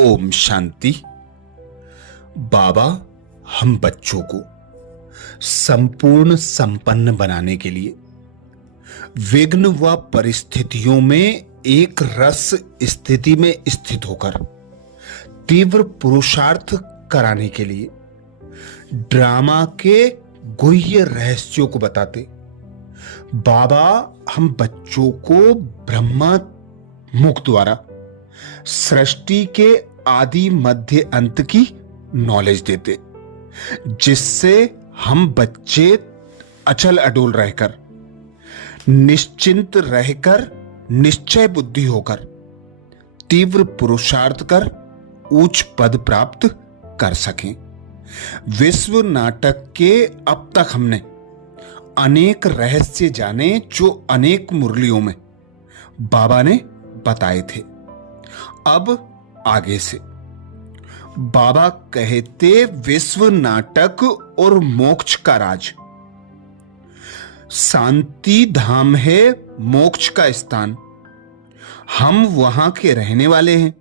ओम शांति। बाबा हम बच्चों को संपूर्ण संपन्न बनाने के लिए विघ्न व परिस्थितियों में एक रस स्थिति में स्थित होकर तीव्र पुरुषार्थ कराने के लिए ड्रामा के गुह्य रहस्यों को बताते बाबा हम बच्चों को ब्रह्मा मुख द्वारा सृष्टि के आदि मध्य अंत की नॉलेज देते, जिससे हम बच्चे अचल अडोल रहकर, निश्चिंत रहकर, निश्चय बुद्धि होकर तीव्र पुरुषार्थ कर उच्च पद प्राप्त कर सकें। विश्व नाटक के अब तक हमने अनेक रहस्य जाने जो अनेक मुरलियों में बाबा ने बताए थे। अब आगे से बाबा कहते विश्व नाटक और मोक्ष का राज शांति धाम है, मोक्ष का स्थान। हम वहां के रहने वाले हैं,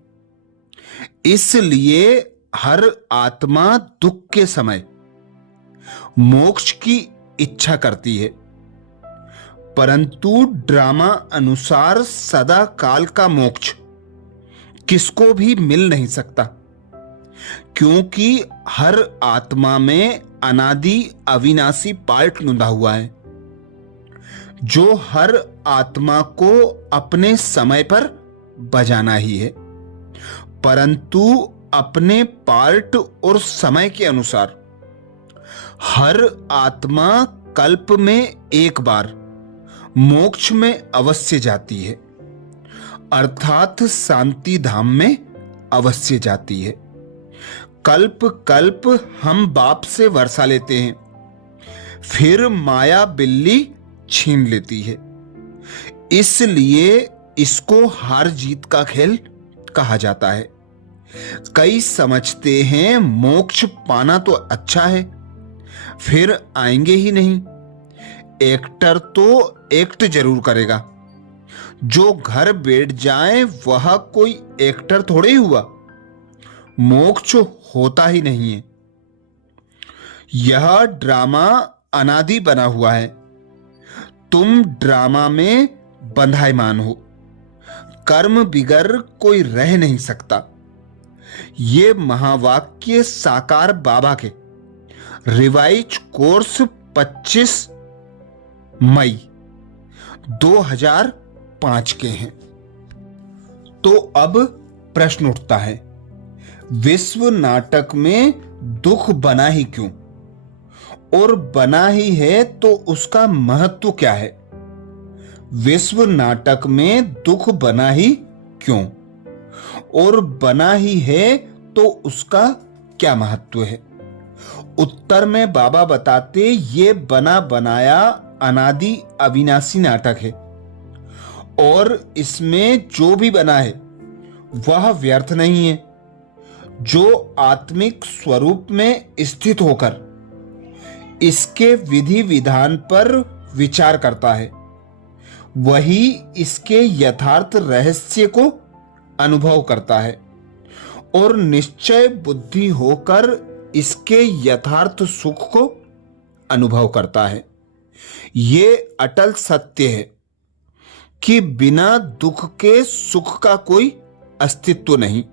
इसलिए हर आत्मा दुख के समय मोक्ष की इच्छा करती है, परंतु ड्रामा अनुसार सदा काल का मोक्ष किसको भी मिल नहीं सकता, क्योंकि हर आत्मा में अनादि अविनाशी पार्ट लुंधा हुआ है, जो हर आत्मा को अपने समय पर बजाना ही है, परंतु अपने पार्ट और समय के अनुसार हर आत्मा कल्प में एक बार मोक्ष में अवश्य जाती है, अर्थात शांति धाम में अवश्य जाती है। कल्प कल्प हम बाप से वर्षा लेते हैं, फिर माया बिल्ली छीन लेती है, इसलिए इसको हार जीत का खेल कहा जाता है। कई समझते हैं मोक्ष पाना तो अच्छा है, फिर आएंगे ही नहीं। एक्टर तो एक्ट जरूर करेगा, जो घर बैठ जाए वह कोई एक्टर थोड़े ही हुआ, मोक्ष होता ही नहीं है। यह ड्रामा अनादि बना हुआ है, तुम ड्रामा में बंधायमान हो, कर्म बिगर कोई रह नहीं सकता। ये महावाक्य साकार बाबा के रिवाइज कोर्स 25 मई 2005 के हैं। तो अब प्रश्न उठता है, विश्व नाटक में दुख बना ही क्यों, और बना ही है तो उसका महत्व क्या है? विश्व नाटक में दुख बना ही क्यों, और बना ही है तो उसका क्या महत्व है? उत्तर में बाबा बताते ये बना बनाया अनादि अविनाशी नाटक है, और इसमें जो भी बना है वह व्यर्थ नहीं है। जो आत्मिक स्वरूप में स्थित होकर इसके विधि विधान पर विचार करता है, वही इसके यथार्थ रहस्य को अनुभव करता है और निश्चय बुद्धि होकर इसके यथार्थ सुख को अनुभव करता है। ये अटल सत्य है कि बिना दुख के सुख का कोई अस्तित्व नहीं,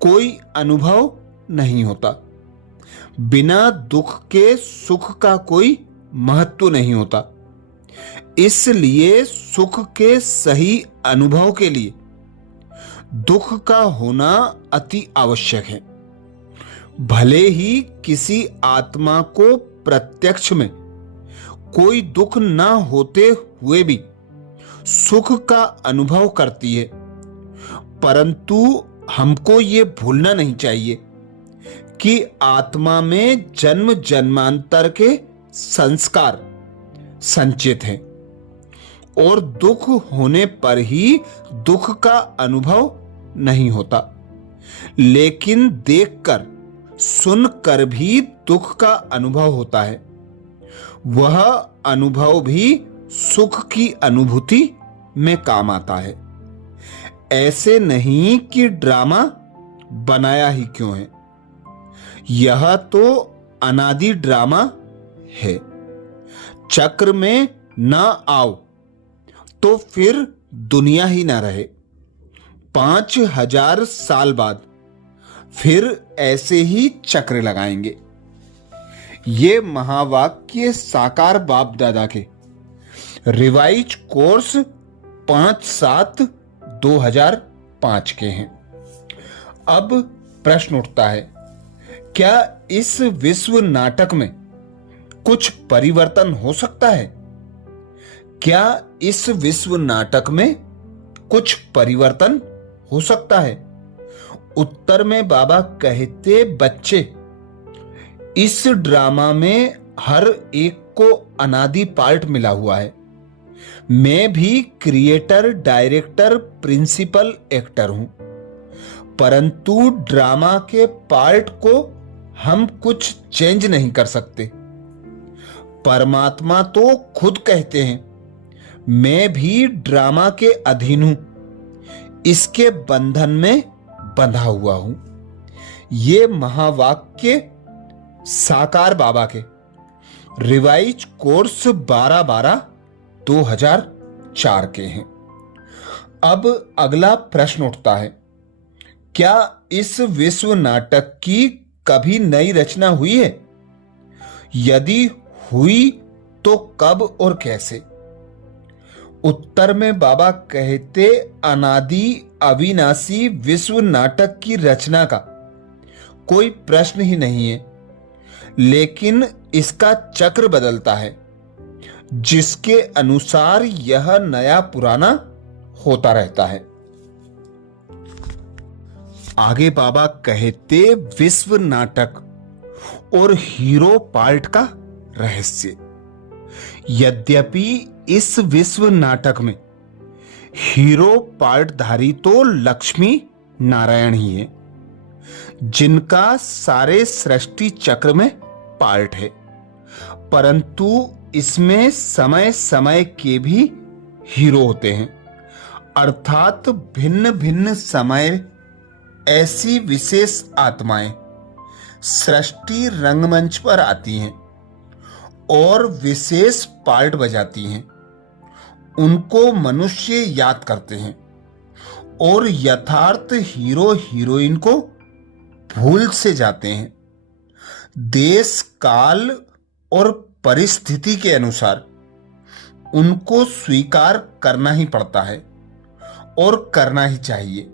कोई अनुभव नहीं होता। बिना दुख के सुख का कोई महत्व नहीं होता। इसलिए सुख के सही अनुभव के लिए दुख का होना अति आवश्यक है। भले ही किसी आत्मा को प्रत्यक्ष में कोई दुख न होते हुए भी सुख का अनुभव करती है, परंतु हमको ये भूलना नहीं चाहिए कि आत्मा में जन्म जन्मांतर के संस्कार संचित हैं, और दुख होने पर ही दुख का अनुभव नहीं होता, लेकिन देखकर सुनकर भी दुख का अनुभव होता है। वह अनुभव भी सुख की अनुभूति में काम आता है। ऐसे नहीं कि ड्रामा बनाया ही क्यों है? यह तो अनादि ड्रामा है। चक्र में न आओ तो फिर दुनिया ही ना रहे। 5000 साल बाद फिर ऐसे ही चक्र लगाएंगे। ये महावाक्य साकार बाप दादा के रिवाइज कोर्स 5/7/2005 के हैं। अब प्रश्न उठता है, क्या इस विश्व नाटक में कुछ परिवर्तन हो सकता है? क्या इस विश्व नाटक में कुछ परिवर्तन हो सकता है? उत्तर में बाबा कहते, बच्चे, इस ड्रामा में हर एक को अनादि पार्ट मिला हुआ है। मैं भी क्रिएटर, डायरेक्टर, प्रिंसिपल एक्टर हूं, परंतु ड्रामा के पार्ट को हम कुछ चेंज नहीं कर सकते। परमात्मा तो खुद कहते हैं, मैं भी ड्रामा के अधीन हूं, इसके बंधन में बंधा हुआ हूं। ये महावाक्य साकार बाबा के रिवाइज कोर्स 12/12/2004 के हैं। अब अगला प्रश्न उठता है, क्या इस विश्व नाटक की कभी नई रचना हुई है? यदि हुई तो कब और कैसे? उत्तर में बाबा कहते, अनादि अविनाशी विश्व नाटक की रचना का कोई प्रश्न ही नहीं है, लेकिन इसका चक्र बदलता है, जिसके अनुसार यह नया पुराना होता रहता है। आगे बाबा कहते, विश्व नाटक और हीरो पार्ट का रहस्य। यद्यपि इस विश्व नाटक में हीरो पार्टधारी तो लक्ष्मी नारायण ही है, जिनका सारे सृष्टि चक्र में पार्ट है, परंतु इसमें समय समय के भी हीरो होते हैं, अर्थात भिन्न भिन्न समय ऐसी विशेष आत्माएं सृष्टि रंगमंच पर आती हैं और विशेष पार्ट बजाती हैं। उनको मनुष्य याद करते हैं और यथार्थ हीरो हीरोइन को भूल से जाते हैं। देश, काल और परिस्थिति के अनुसार उनको स्वीकार करना ही पड़ता है और करना ही चाहिए।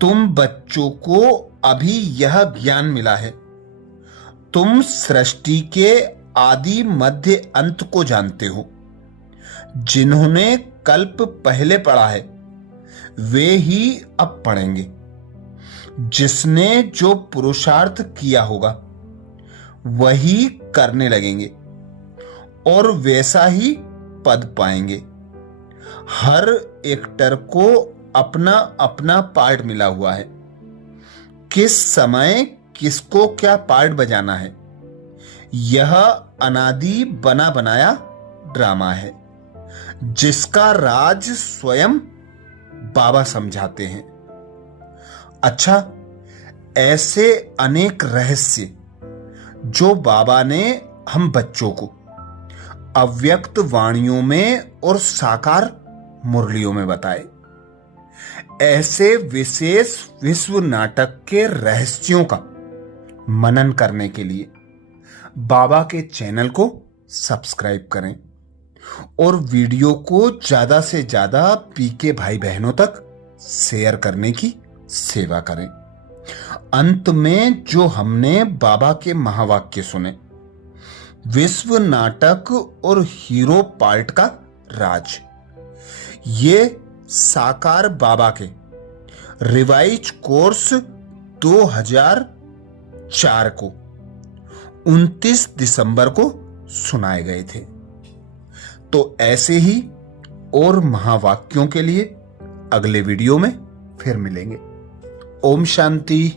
तुम बच्चों को अभी यह ज्ञान मिला है, तुम सृष्टि के आदि मध्य अंत को जानते हो। जिन्होंने कल्प पहले पढ़ा है वे ही अब पढ़ेंगे। जिसने जो पुरुषार्थ किया होगा वही करने लगेंगे और वैसा ही पद पाएंगे। हर एक्टर को अपना अपना पार्ट मिला हुआ है। किस समय किसको क्या पार्ट बजाना है, यह अनादि बना बनाया ड्रामा है, जिसका राज स्वयं बाबा समझाते हैं। अच्छा, ऐसे अनेक रहस्य जो बाबा ने हम बच्चों को अव्यक्त वाणियों में और साकार मुरलियों में बताए। ऐसे विशेष विश्व नाटक के रहस्यों का मनन करने के लिए बाबा के चैनल को सब्सक्राइब करें और वीडियो को ज्यादा से ज्यादा पीके भाई बहनों तक शेयर करने की सेवा करें। अंत में जो हमने बाबा के महावाक्य सुने, विश्व नाटक और हीरो पार्ट का राज, ये साकार बाबा के रिवाइज कोर्स 2004 को 29 दिसंबर को सुनाए गए थे। तो ऐसे ही और महावाक्यों के लिए अगले वीडियो में फिर मिलेंगे। ओम शांति।